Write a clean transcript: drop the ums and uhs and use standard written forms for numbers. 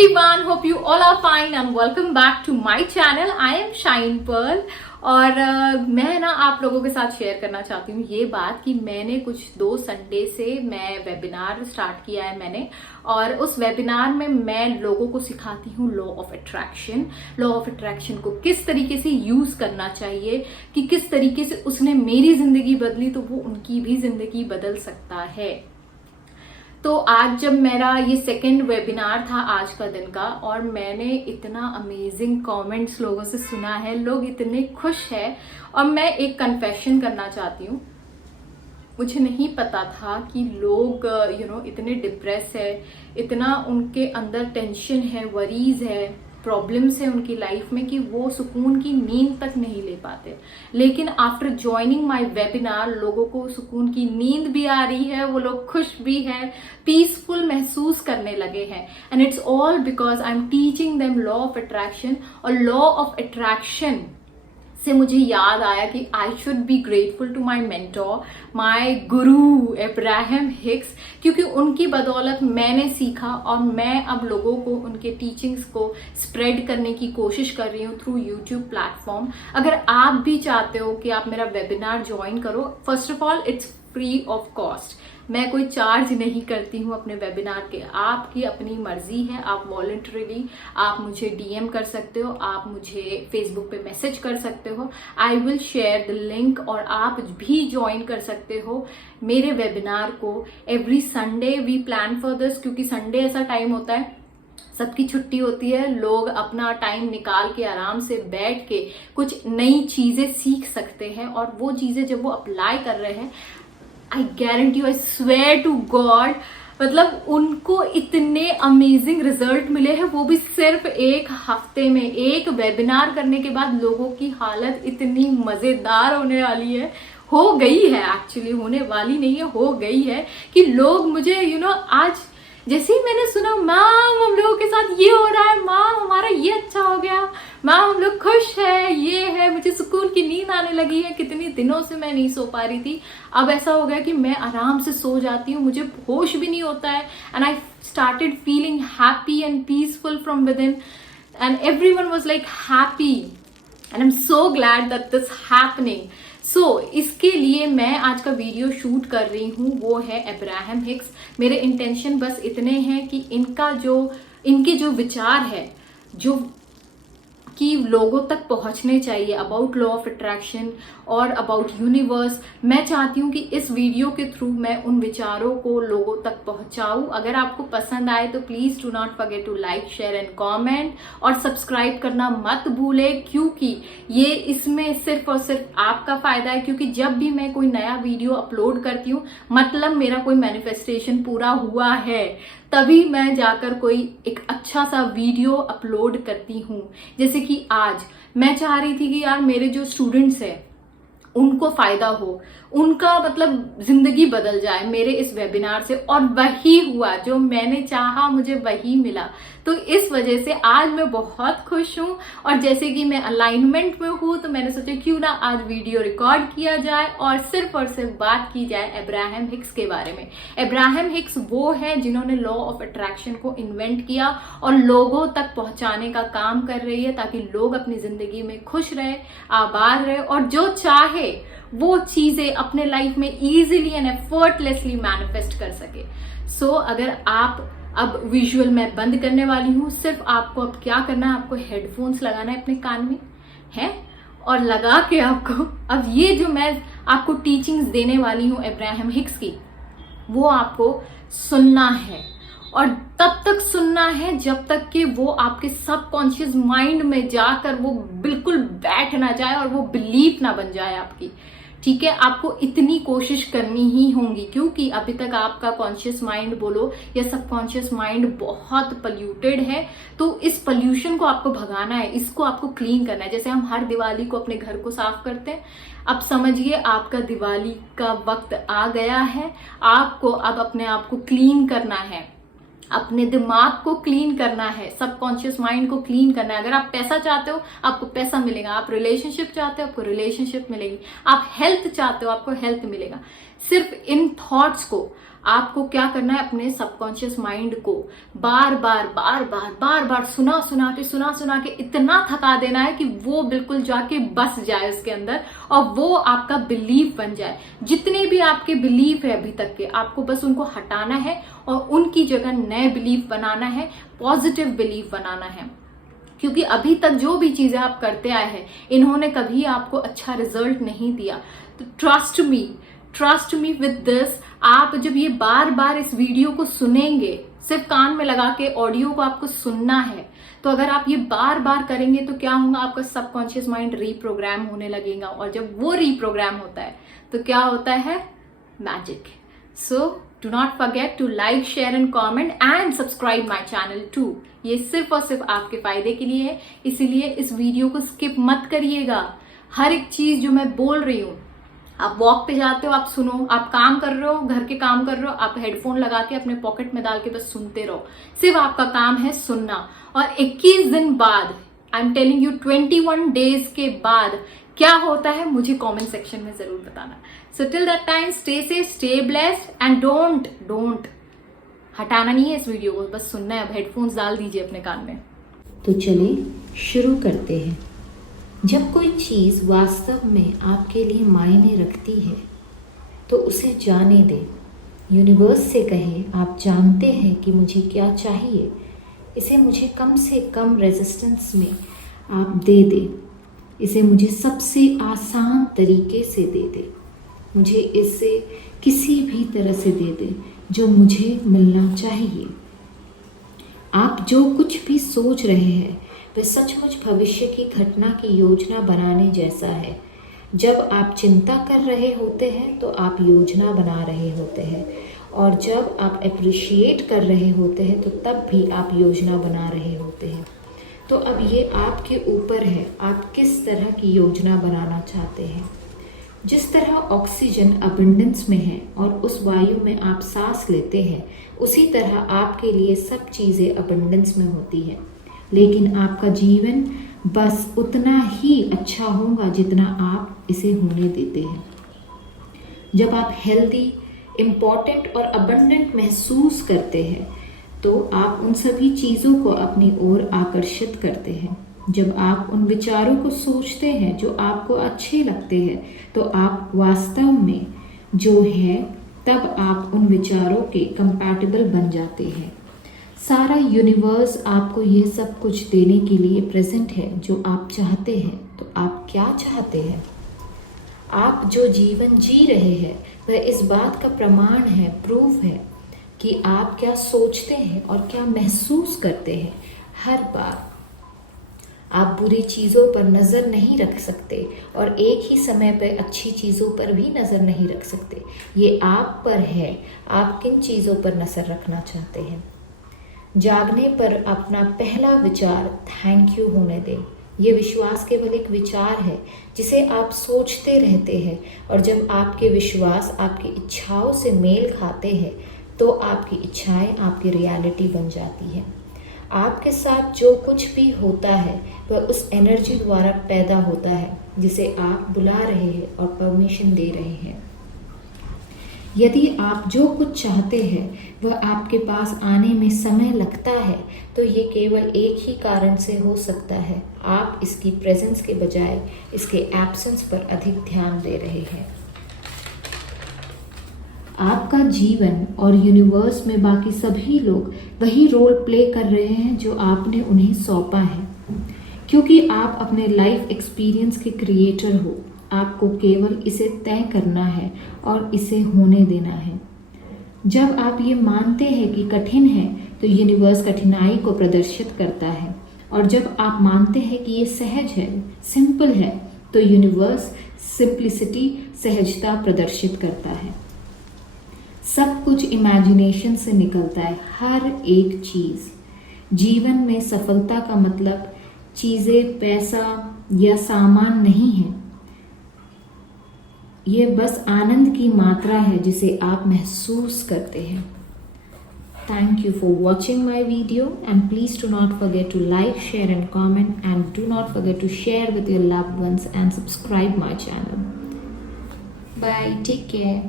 everyone, hope you all are fine and welcome back to my channel. I am Shine Pearl और मैं ना आप लोगों के साथ शेयर करना चाहती हूँ ये बात कि मैंने कुछ 2 संडे से मैं वेबिनार स्टार्ट किया है मैंने, और उस वेबिनार में मैं लोगों को सिखाती हूँ law of attraction. Law of attraction को किस तरीके से यूज करना चाहिए, कि किस तरीके से उसने मेरी जिंदगी बदली तो वो उनकी भी जिंदगी बदल सकता है। तो आज जब मेरा ये सेकंड वेबिनार था आज का दिन का, और मैंने इतना अमेजिंग कमेंट्स लोगों से सुना है, लोग इतने खुश हैं। और मैं एक कन्फेशन करना चाहती हूँ, मुझे नहीं पता था कि लोग इतने डिप्रेस है, इतना उनके अंदर टेंशन है, वरीज है, प्रॉब्लम्स है उनकी लाइफ में कि वो सुकून की नींद तक नहीं ले पाते। लेकिन आफ्टर ज्वाइनिंग माय वेबिनार लोगों को सुकून की नींद भी आ रही है, वो लोग खुश भी है, पीसफुल महसूस करने लगे हैं। And it's all because I am teaching them law of attraction. और लॉ ऑफ अट्रैक्शन से मुझे याद आया कि I should be grateful to my mentor, my guru Abraham Hicks, क्योंकि उनकी बदौलत मैंने सीखा और मैं अब लोगों को उनके टीचिंग्स को स्प्रेड करने की कोशिश कर रही हूँ थ्रू यूट्यूब प्लेटफॉर्म। अगर आप भी चाहते हो कि आप मेरा वेबिनार ज्वाइन करो, first of all it's free of cost. मैं कोई चार्ज नहीं करती हूँ अपने वेबिनार के, आपकी अपनी मर्जी है। आप वॉलंटरीली आप मुझे डीएम कर सकते हो, आप मुझे फेसबुक पे मैसेज कर सकते हो, I will share the link, और आप भी ज्वाइन कर सकते हो मेरे वेबिनार को। Every Sunday we plan for this, क्योंकि संडे ऐसा टाइम होता है सबकी छुट्टी होती है, लोग अपना टाइम निकाल के आराम से बैठ के कुछ नई चीजें सीख सकते हैं। और वो चीजें जब वो अप्लाई कर रहे हैं, I guarantee, I swear to God, मतलब उनको इतने अमेजिंग रिजल्ट मिले हैं, वो भी सिर्फ एक हफ्ते में। एक वेबिनार करने के बाद लोगों की हालत इतनी मजेदार होने वाली है, हो गई है, एक्चुअली होने वाली नहीं है, हो गई है, कि लोग मुझे आज जैसे ही मैंने सुना, मैम हम लोगों के साथ ये हो रहा है, मैम हमारा ये अच्छा हो गया, मैम हम लोग खुश है, ये है, मुझे सुकून की नींद आने लगी है। कितने दिनों से मैं नहीं सो पा रही थी, अब ऐसा हो गया कि मैं आराम से सो जाती हूँ, मुझे होश भी नहीं होता है। And I started feeling happy and peaceful from within, and everyone was like happy, and I am so glad that this happening. So इसके लिए मैं आज का वीडियो शूट कर रही हूँ, वो है अब्राहम हिक्स। मेरे इंटेंशन बस इतने हैं कि इनके जो विचार है, जो कि लोगों तक पहुंचने चाहिए अबाउट लॉ ऑफ अट्रैक्शन और अबाउट यूनिवर्स, मैं चाहती हूँ कि इस वीडियो के थ्रू मैं उन विचारों को लोगों तक पहुंचाऊं। अगर आपको पसंद आए तो please do not forget to like, share and comment, और सब्सक्राइब करना मत भूले, क्योंकि ये इसमें सिर्फ और सिर्फ आपका फायदा है। क्योंकि जब भी मैं कोई नया वीडियो अपलोड करती हूँ, मतलब मेरा कोई मैनिफेस्टेशन पूरा हुआ है, तभी मैं जाकर कोई एक अच्छा सा वीडियो अपलोड करती हूँ। जैसे कि आज मैं चाह रही थी कि यार मेरे जो स्टूडेंट्स हैं उनको फायदा हो, उनका मतलब जिंदगी बदल जाए मेरे इस वेबिनार से, और वही हुआ, जो मैंने चाहा मुझे वही मिला। तो इस वजह से आज मैं बहुत खुश हूँ, और जैसे कि मैं अलाइनमेंट में हूँ तो मैंने सोचा क्यों ना आज वीडियो रिकॉर्ड किया जाए और सिर्फ बात की जाए अब्राहम हिक्स के बारे में। अब्राहम हिक्स वो है जिन्होंने लॉ ऑफ अट्रैक्शन को इन्वेंट किया और लोगों तक पहुंचाने का काम कर रही है, ताकि लोग अपनी जिंदगी में खुश रहे, आबाद रहे, और जो चाहे वो चीजें अपने लाइफ में इजीली एंड एफर्टलेसली मैनिफेस्ट कर सके। सो अगर आप अब विजुअल मैं बंद करने वाली हूँ, सिर्फ आपको अब क्या करना है, आपको हेडफोन्स लगाना है अपने कान में है, और लगा के आपको अब ये जो मैं आपको टीचिंग्स देने वाली हूँ अब्राहम हिक्स की, वो आपको सुनना है। और तब तक सुनना है जब तक कि वो आपके सबकॉन्शियस माइंड में जाकर वो बिल्कुल बैठ ना जाए और वो बिलीफ ना बन जाए आपकी। ठीक है, आपको इतनी कोशिश करनी ही होगी, क्योंकि अभी तक आपका कॉन्शियस माइंड बोलो या सबकॉन्शियस माइंड बहुत पोल्यूटेड है। तो इस पोल्यूशन को आपको भगाना है, इसको आपको क्लीन करना है। जैसे हम हर दिवाली को अपने घर को साफ करते हैं, अब समझिए आपका दिवाली का वक्त आ गया है, आपको अब अपने आप को क्लीन करना है, अपने दिमाग को क्लीन करना है, सबकॉन्शियस माइंड को क्लीन करना है। अगर आप पैसा चाहते हो आपको पैसा मिलेगा, आप रिलेशनशिप चाहते हो आपको रिलेशनशिप मिलेगी, आप हेल्थ चाहते हो आपको हेल्थ मिलेगा। सिर्फ इन थॉट्स को आपको क्या करना है, अपने सबकॉन्शियस माइंड को बार बार सुना के इतना थका देना है कि वो बिल्कुल जाके बस जाए उसके अंदर और वो आपका बिलीफ बन जाए। जितने भी आपके बिलीफ है अभी तक के, आपको बस उनको हटाना है और उनकी जगह नए बिलीफ बनाना है, पॉजिटिव बिलीफ बनाना है। क्योंकि अभी तक जो भी चीजें आप करते आए हैं, इन्होंने कभी आपको अच्छा रिजल्ट नहीं दिया। तो ट्रस्ट मी विद दिस। आप जब ये बार बार इस वीडियो को सुनेंगे, सिर्फ कान में लगा के ऑडियो को आपको सुनना है, तो अगर आप ये बार बार करेंगे तो क्या होगा, आपका सबकॉन्शियस माइंड रीप्रोग्राम होने लगेगा। और जब वो रीप्रोग्राम होता है तो क्या होता है, magic. So do not forget to like, share and comment and subscribe my channel too. ये सिर्फ और सिर्फ आपके फायदे के लिए है, इसीलिए इस वीडियो को स्किप मत करिएगा। हर एक चीज जो मैं बोल रही हूँ, आप वॉक पे जाते हो आप सुनो, आप काम कर रहे हो, घर के काम कर रहे हो, आप हेडफोन लगा के अपने पॉकेट में डाल के बस सुनते रहो। सिर्फ आपका काम है सुनना। और 21 दिन बाद, I am telling you, 21 days के बाद क्या होता है मुझे कमेंट सेक्शन में जरूर बताना। So till that time stay safe, stay blessed and don't हटाना नहीं है इस वीडियो को, बस सुनना है। अब हेडफोन्स डाल दीजिए अपने कान में। तो चलिए शुरू करते हैं। जब कोई चीज़ वास्तव में आपके लिए मायने रखती है तो उसे जाने दें। यूनिवर्स से कहें, आप जानते हैं कि मुझे क्या चाहिए, इसे मुझे कम से कम रेजिस्टेंस में आप दे दें, इसे मुझे सबसे आसान तरीके से दे दें, मुझे इसे किसी भी तरह से दे दें जो मुझे मिलना चाहिए। आप जो कुछ भी सोच रहे हैं वह सचमुच भविष्य की घटना की योजना बनाने जैसा है। जब आप चिंता कर रहे होते हैं तो आप योजना बना रहे होते हैं, और जब आप अप्रिशिएट कर रहे होते हैं तो तब भी आप योजना बना रहे होते हैं। तो अब ये आपके ऊपर है, आप किस तरह की योजना बनाना चाहते हैं। जिस तरह ऑक्सीजन अबंडेंस में है और उस वायु में आप सांस लेते हैं, उसी तरह आपके लिए सब चीज़ें अबंडेंस में होती हैं। लेकिन आपका जीवन बस उतना ही अच्छा होगा जितना आप इसे होने देते हैं। जब आप हेल्दी, इम्पॉर्टेंट और अबंडेंट महसूस करते हैं तो आप उन सभी चीज़ों को अपनी ओर आकर्षित करते हैं। जब आप उन विचारों को सोचते हैं जो आपको अच्छे लगते हैं तो आप वास्तव में जो है, तब आप उन विचारों के कंपैटिबल बन जाते हैं। सारा यूनिवर्स आपको ये सब कुछ देने के लिए प्रेजेंट है जो आप चाहते हैं। तो आप क्या चाहते हैं? आप जो जीवन जी रहे हैं वह इस बात का प्रमाण है, प्रूफ है कि आप क्या सोचते हैं और क्या महसूस करते हैं। हर बार आप बुरी चीज़ों पर नज़र नहीं रख सकते और एक ही समय पर अच्छी चीज़ों पर भी नज़र नहीं रख सकते। ये आप पर है, आप किन चीज़ों पर नज़र रखना चाहते हैं। जागने पर अपना पहला विचार थैंक यू होने दें। ये विश्वास केवल एक विचार है जिसे आप सोचते रहते हैं, और जब आपके विश्वास आपकी इच्छाओं से मेल खाते हैं तो आपकी इच्छाएं आपकी रियलिटी बन जाती हैं। आपके साथ जो कुछ भी होता है वह उस एनर्जी द्वारा पैदा होता है जिसे आप बुला रहे हैं और परमिशन दे रहे हैं। यदि आप जो कुछ चाहते हैं वह आपके पास आने में समय लगता है तो ये केवल एक ही कारण से हो सकता है, आप इसकी प्रेजेंस के बजाय इसके एब्सेंस पर अधिक ध्यान दे रहे हैं। आपका जीवन और यूनिवर्स में बाकी सभी लोग वही रोल प्ले कर रहे हैं जो आपने उन्हें सौंपा है, क्योंकि आप अपने लाइफ एक्सपीरियंस के क्रिएटर हो। आपको केवल इसे तय करना है और इसे होने देना है। जब आप ये मानते हैं कि कठिन है तो यूनिवर्स कठिनाई को प्रदर्शित करता है, और जब आप मानते हैं कि ये सहज है, सिंपल है, तो यूनिवर्स सिंप्लिसिटी, सहजता प्रदर्शित करता है। सब कुछ इमेजिनेशन से निकलता है, हर एक चीज़। जीवन में सफलता का मतलब चीज़ें, पैसा या सामान नहीं है, ये बस आनंद की मात्रा है जिसे आप महसूस करते हैं। Thank you for watching my video, and please do not forget to like, share and comment, and do not forget to share with your loved ones and subscribe my channel. Bye, take care.